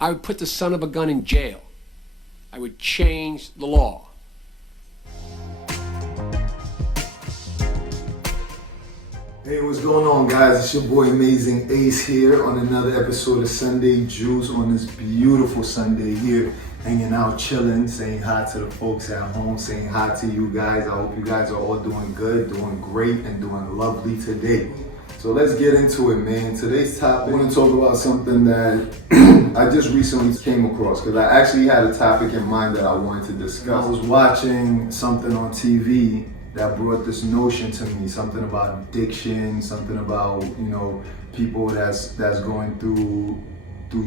I would put the son of a gun in jail. I would change the law. Hey, what's going on, guys? It's your boy Amazing Ace here on another episode of Sunday Juice on this beautiful Sunday here, hanging out, chilling, saying hi to the folks at home, saying hi to you guys. I hope you guys are all doing good, doing great, and doing lovely today. So let's get into it, man. Today's topic, I want to talk about something that I just recently came across, because I actually had a topic in mind that I wanted to discuss. I was watching something on TV that brought this notion to me, something about addiction, something about, people that's going through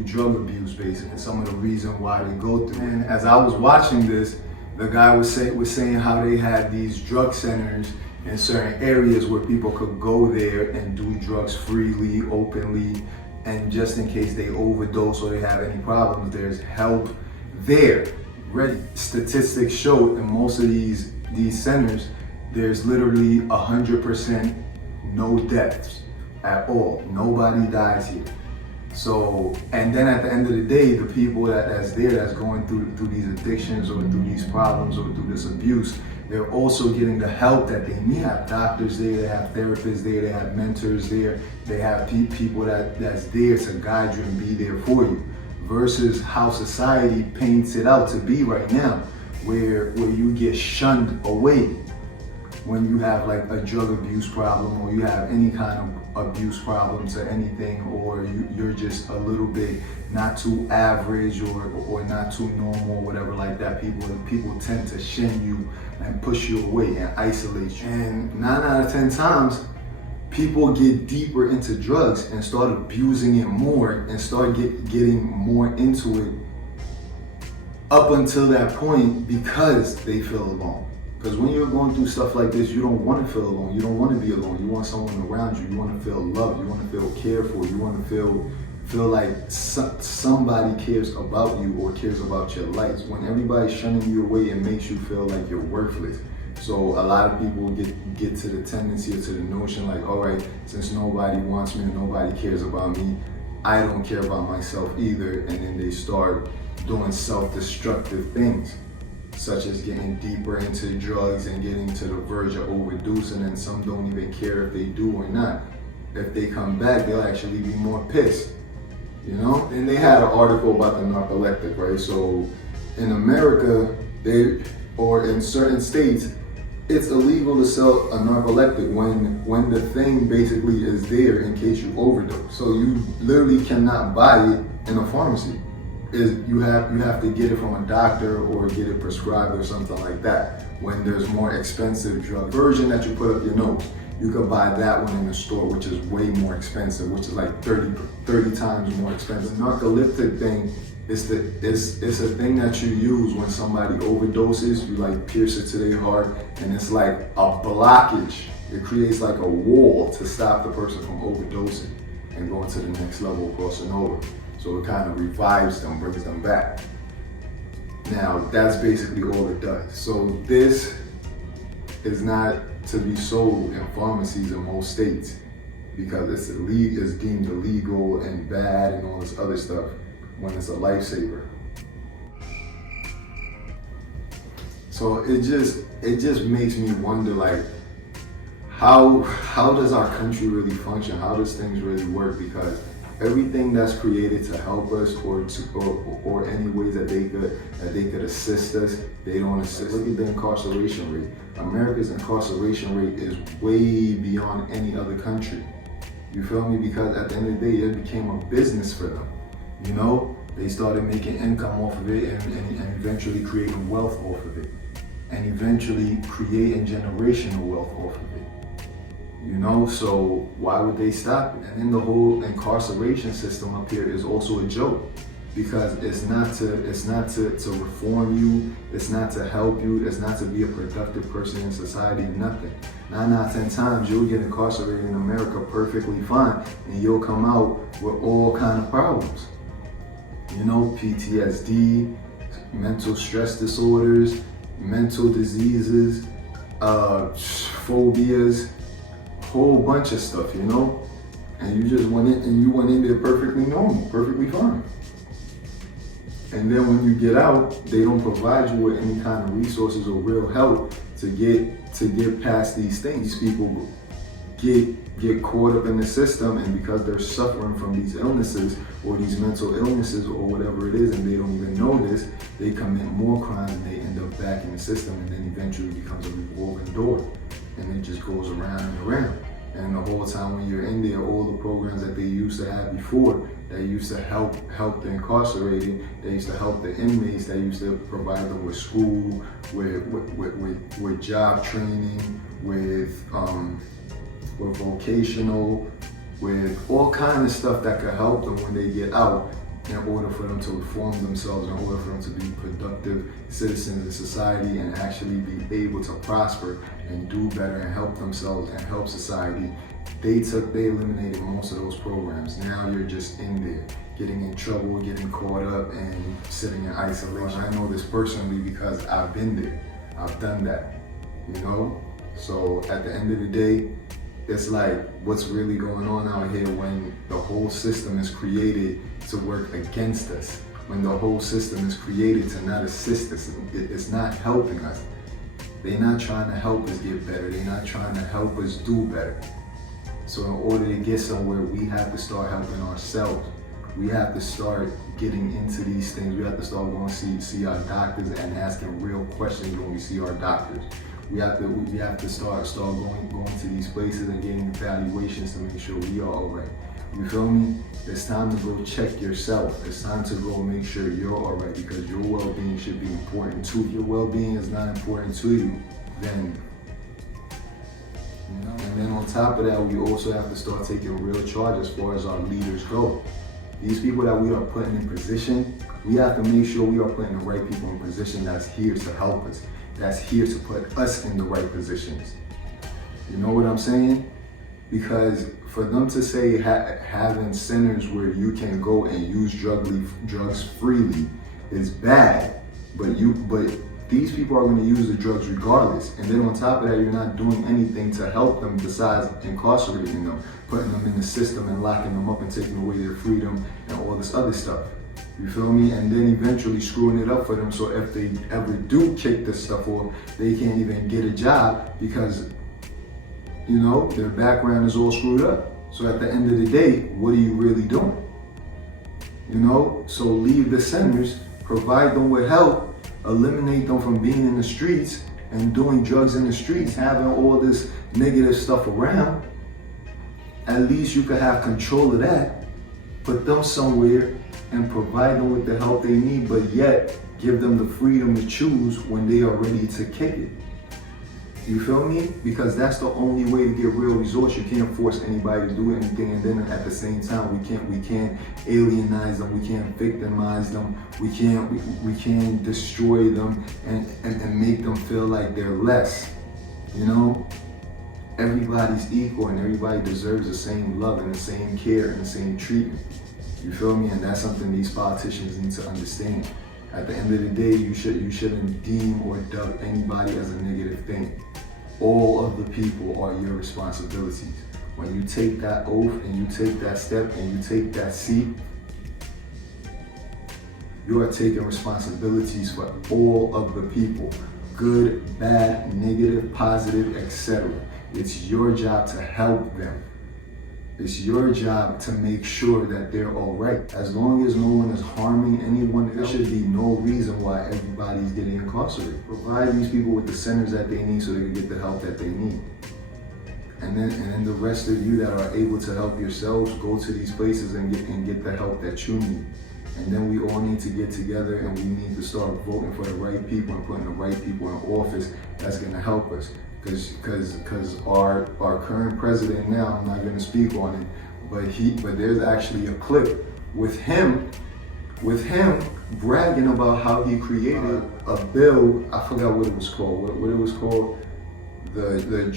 drug abuse, basically, some of the reason why they go through. And as I was watching this, the guy was saying how they had these drug centers in certain areas where people could go there and do drugs freely, openly, and just in case they overdose or they have any problems, there's help there. Ready. Statistics show in most of these centers, there's literally 100% no deaths at all. Nobody dies here. So, and then at the end of the day, the people that's there, that's going through these addictions or through these problems or through this abuse, they're also getting the help that they need. They have doctors there, they have therapists there, they have mentors there, they have people that's there to guide you and be there for you. Versus how society paints it out to be right now, where you get shunned away when you have like a drug abuse problem or you have any kind of abuse problem to anything, or you're just a little bit not too average or not too normal, whatever like that. People tend to shun you and push you away and isolate you. And 9 out of 10 times, people get deeper into drugs and start abusing it more and start getting more into it up until that point because they feel alone. Because when you're going through stuff like this, you don't want to feel alone. You don't want to be alone. You want someone around you. You want to feel loved. You want to feel cared for. You want to feel like somebody cares about you or cares about your life. When everybody's shunning you away, it makes you feel like you're worthless. So a lot of people get to the tendency or to the notion like, all right, since nobody wants me and nobody cares about me, I don't care about myself either. And then they start doing self-destructive things, such as getting deeper into drugs and getting to the verge of overdosing, and some don't even care if they do or not. If they come back, they'll actually be more pissed, And they had an article about the narcoleptic, right? So in America, or in certain states, it's illegal to sell a narcoleptic when the thing basically is there in case you overdose. So you literally cannot buy it in a pharmacy. You have to get it from a doctor or get it prescribed or something like that. When there's more expensive drug version that you put up your nose, you could buy that one in the store, which is way more expensive, which is like 30 times more expensive. The narcoleptic thing is it's a thing that you use when somebody overdoses. You like pierce it to their heart, and it's like a blockage. It creates like a wall to stop the person from overdosing and going to the next level, crossing over. So it kind of revives them, brings them back. Now, that's basically all it does. So this is not to be sold in pharmacies in most states because it's deemed illegal and bad and all this other stuff when it's a lifesaver. So it just makes me wonder, like, how does our country really function? How does things really work? Because everything that's created to help us or any ways that they could assist us, they don't assist. Look at the incarceration rate. America's incarceration rate is way beyond any other country. You feel me? Because at the end of the day, it became a business for them. They started making income off of it and eventually creating wealth off of it, and eventually creating generational wealth off of it. So why would they stop it? And then the whole incarceration system up here is also a joke, because it's not to reform you, it's not to help you, it's not to be a productive person in society, nothing. 9 out of 10 times you'll get incarcerated in America perfectly fine, and you'll come out with all kind of problems. PTSD, mental stress disorders, mental diseases, phobias, whole bunch of stuff, and you just went in there perfectly normal, perfectly fine. And then when you get out, they don't provide you with any kind of resources or real help to get past these things. These people get caught up in the system, and because they're suffering from these illnesses or these mental illnesses or whatever it is, and they don't even know this, they commit more crimes and they end up back in the system, and then eventually becomes a revolving door, and it just goes around and around. And the whole time when you're in there, all the programs that they used to have before, that used to help the incarcerated, they used to help the inmates, they used to provide them with school, with job training, with vocational, with all kinds of stuff that could help them when they get out, in order for them to reform themselves, in order for them to be productive citizens in society and actually be able to prosper and do better and help themselves and help society. They eliminated most of those programs. Now you're just in there, getting in trouble, getting caught up, and sitting in isolation. I know this personally because I've been there. I've done that, you know? So at the end of the day, it's like, what's really going on out here when the whole system is created to work against us, when the whole system is created to not assist us. It's not helping us. They're not trying to help us get better. They're not trying to help us do better. So in order to get somewhere, we have to start helping ourselves. We have to start getting into these things. We have to start going to see our doctors and asking real questions when we see our doctors. We have to start going to these places and getting evaluations to make sure we are all right. You feel me? It's time to go check yourself. It's time to go make sure you're all right, because your well-being should be important too. If your well-being is not important to you, then, you know. And then on top of that, we also have to start taking real charge as far as our leaders go. These people that we are putting in position, we have to make sure we are putting the right people in position that's here to help us, that's here to put us in the right positions. You know what I'm saying? Because for them to say having centers where you can go and use drugs freely is bad, but these people are going to use the drugs regardless. And then on top of that, you're not doing anything to help them besides incarcerating them, putting them in the system and locking them up and taking away their freedom and all this other stuff. You feel me? And then eventually screwing it up for them, so if they ever do kick this stuff off, they can't even get a job because, you know, their background is all screwed up. So at the end of the day, what are you really doing? You know? So leave the centers, provide them with help, eliminate them from being in the streets and doing drugs in the streets, having all this negative stuff around. At least you could have control of that. Put them somewhere and provide them with the help they need, but yet give them the freedom to choose when they are ready to kick it. You feel me? Because that's the only way to get real results. You can't force anybody to do anything, and then at the same time, we can't alienize them, we can't victimize them, we can't destroy them and make them feel like they're less. You know? Everybody's equal and everybody deserves the same love and the same care and the same treatment. You feel me? And that's something these politicians need to understand. At the end of the day, you shouldn't deem or dub anybody as a negative thing. All of the people are your responsibilities. When you take that oath and you take that step and you take that seat, you are taking responsibilities for all of the people. Good, bad, negative, positive, etc. It's your job to help them. It's your job to make sure that they're all right. As long as no one is harming anyone, there should be no reason why everybody's getting incarcerated. Provide these people with the centers that they need so they can get the help that they need. And then the rest of you that are able to help yourselves, go to these places and get the help that you need. And then we all need to get together and we need to start voting for the right people and putting the right people in office that's gonna help us. Because our current president now, I'm not gonna speak on it, but there's actually a clip with him bragging about how he created a bill. I forgot what it was called. What it was called, the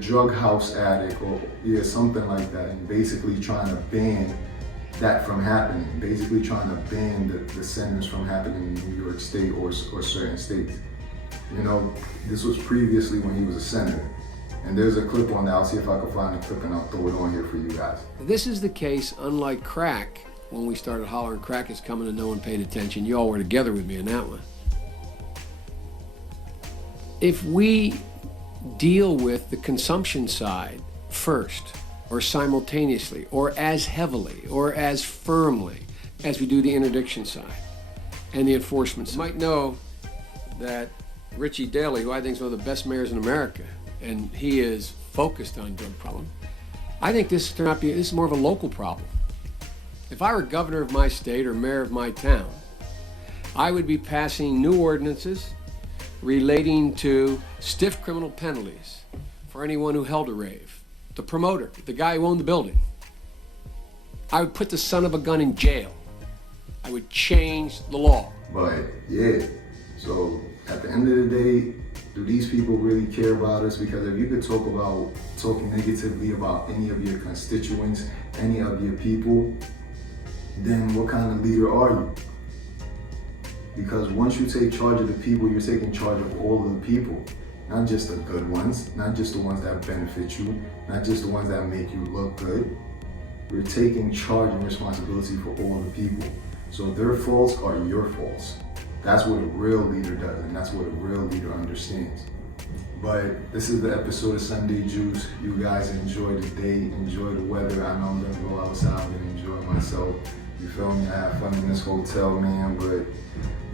drug house addict, or yeah, something like that, and basically trying to ban that from happening. Basically trying to ban the centers from happening in New York State or certain states. You know, this was previously when he was a senator. And there's a clip on that. I'll see if I can find the clip and I'll throw it on here for you guys. This is the case, unlike crack, when we started hollering crack is coming and no one paid attention. You all were together with me in that one. If we deal with the consumption side first, or simultaneously, or as heavily, or as firmly as we do the interdiction side and the enforcement side. You might know that Richie Daley, who I think is one of the best mayors in America, and he is focused on drug problem, I think this is more of a local problem. If I were governor of my state or mayor of my town, I would be passing new ordinances relating to stiff criminal penalties for anyone who held a rave. The promoter, the guy who owned the building. I would put the son of a gun in jail. I would change the law. But yeah, so at the end of the day, do these people really care about us? Because if you could talking negatively about any of your constituents, any of your people, then what kind of leader are you? Because once you take charge of the people, you're taking charge of all of the people. Not just the good ones, not just the ones that benefit you, not just the ones that make you look good. You're taking charge and responsibility for all the people. So their faults are your faults. That's what a real leader does, and that's what a real leader understands. But this is the episode of Sunday Juice. You guys enjoy the day, enjoy the weather. I know I'm gonna go outside and enjoy myself. You feel me? I have fun in this hotel, man. But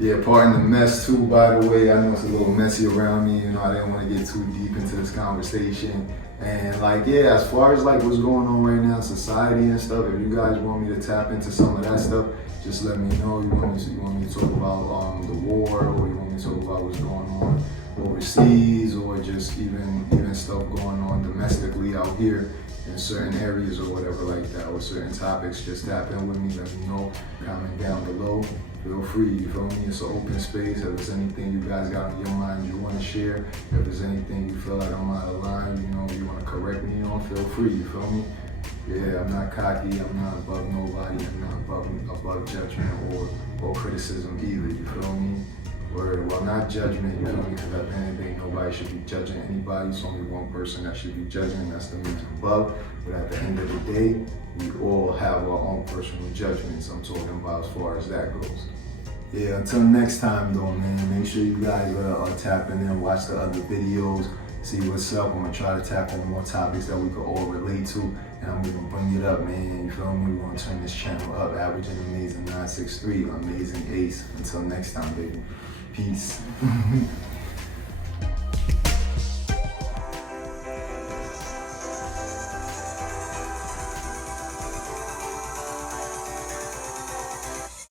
yeah, pardon the mess too, by the way. I know it's a little messy around me. You know, I didn't want to get too deep into this conversation. And like, yeah, as far as like what's going on right now in society and stuff, if you guys want me to tap into some of that stuff, just let me know. You want me to talk about the war, or you want me to talk about what's going on overseas, or just even stuff going on domestically out here in certain areas or whatever like that, or certain topics, just tap in with me, let me know, comment down below. Feel free, you feel me? It's an open space. If there's anything you guys got on your mind you want to share, if there's anything you feel like I'm out of line, you know, you want to correct me on, feel free, you feel me? Yeah, I'm not cocky, I'm not above nobody, I'm not above judgment or criticism either, you feel me? Well, not judgment, you feel me? Because at the end of the day, nobody should be judging anybody. It's only one person that should be judging, that's the man above. But at the end of the day, we all have our own personal judgments. I'm talking about as far as that goes. Yeah, until next time though, man, make sure you guys are tapping in, watch the other videos, see what's up. I'm gonna try to tackle more topics that we could all relate to, and I'm gonna bring it up, man. You feel me? We're gonna turn this channel up. Averaging Amazing 963, Amazing Ace. Until next time, baby. Peace.